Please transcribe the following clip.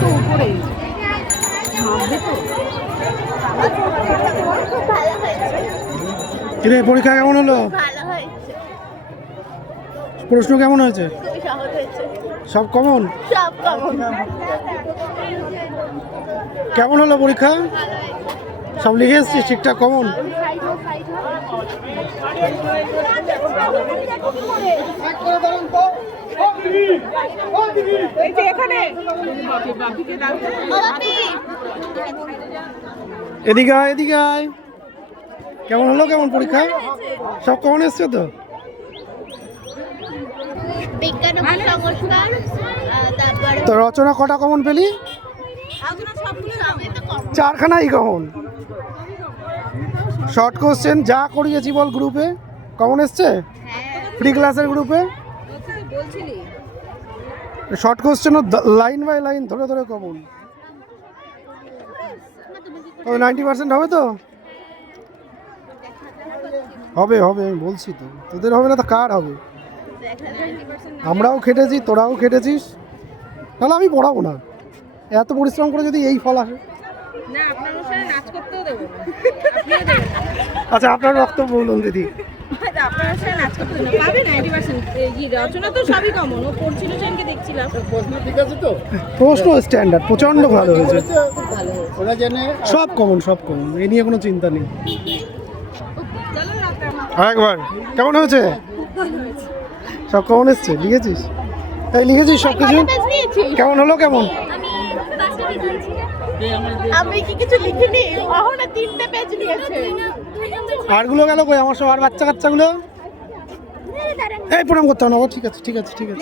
তো উপরে কিরে পরীক্ষা কেমন হলো? ভালো হয়েছে, প্রশ্ন কেমন হয়েছে? খুবই সহজ হয়েছে, সব কমন? সব কমন। কেমন হলো পরীক্ষা? সব লিখে এসছিস ঠিকঠাক কমন? এদিকে আয়, এদিকে আয়। কেমন হলো কেমন পরীক্ষা? সব কমন এসছে তো? বিজ্ঞান ও সংস্কার, তারপরে তো রচনা কটা কমন পেলি? চারখানাই কমন। শর্ট কোশ্চেন যা করিয়েছি বল গ্রুপে কমন এসছে? প্রি ক্লাসের গ্রুপে শর্ট কোশ্চেনও লাইন বাই লাইন ধরে ধরে কমন। 90% হবে তো? হবে হবে, আমি বলছি তো। তোদের হবে না তো কার হবে? আমরাও খেটেছি, তোরাও খেটেছিস, তাহলে আমি পড়াবো না। এত পরিশ্রম করে যদি এই ফল আসে। আচ্ছা, আপনার বক্তব্য বলুন দিদি। প্রশ্ন স্ট্যান্ডার্ড প্রচন্ড ভালো হয়েছে, সব কমন সব কমন, এই নিয়ে কোনো চিন্তা নেই। একবার কেমন হয়েছে? সব কমন এসছে? লিখেছিস? তাই লিখেছিস সব কিছু? কেমন হলো কেমন? আমি কি কিছু লিখিনি, অহনা 3টে পেজ লিখেছে। আরগুলো গেল কই? আমার সব আর বাচ্চা কাচ্চাগুলো এই প্রণাম করতে হবে না। ঠিক আছে ঠিক আছে ঠিক আছে।